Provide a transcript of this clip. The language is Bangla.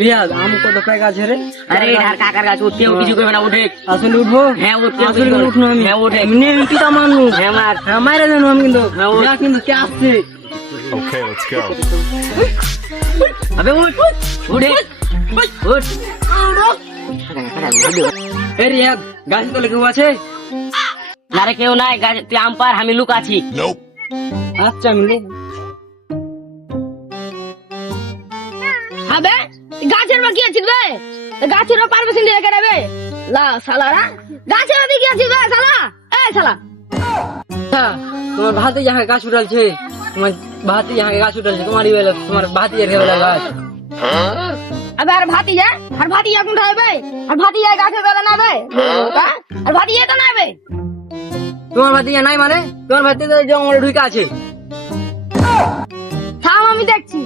রিয়াজ আম কত টাকা গাছ রে? আরে ঢার কাকার গাছ উঠতেও কিছু করবে না, উঠে আসলে উঠবো? হ্যাঁ উঠতে আসলে উঠনো আমি। হ্যাঁ উঠে এমনি কি তা মানুষ? হ্যাঁ মার হ্যাঁ মাইরা জানো আমি কিন্তু। হ্যাঁ, ওঠ। যা কিন্তু কে আসছে? Okay, let's go. আবে উঠ উঠে উঠ এ রিয়াজ গাছ তলে কেউ আছে? না রে কেউ নাই, গাছ তুই আম পার, আমি লুক আছি। Nope. আচ্ছা আমি লোক। আবে গাছের বাকি আছে রে, গাছের পারমিশন দিয়ে কেন বে লা শালারা, গাছের বাকি আছে বে শালা, এই শালা আচ্ছা, তোমার ভাতে যাহা গাছ উঠালছে, তোমার ভাতে যাহা গাছ উঠালছে, তোমারই বেলা তোমার ভাতে যাহা বেলা গাছ। আবে আর ভাতিজা কোন হবে, আর ভাতিজা গাছের বেলা না বে, আর ভাতিজা তো না বে, তোমার ভাতে যা নাই মানে? তোমার ভাতে তো জঙ্গলে ঢুকে আছে। থাম আমি দেখছি।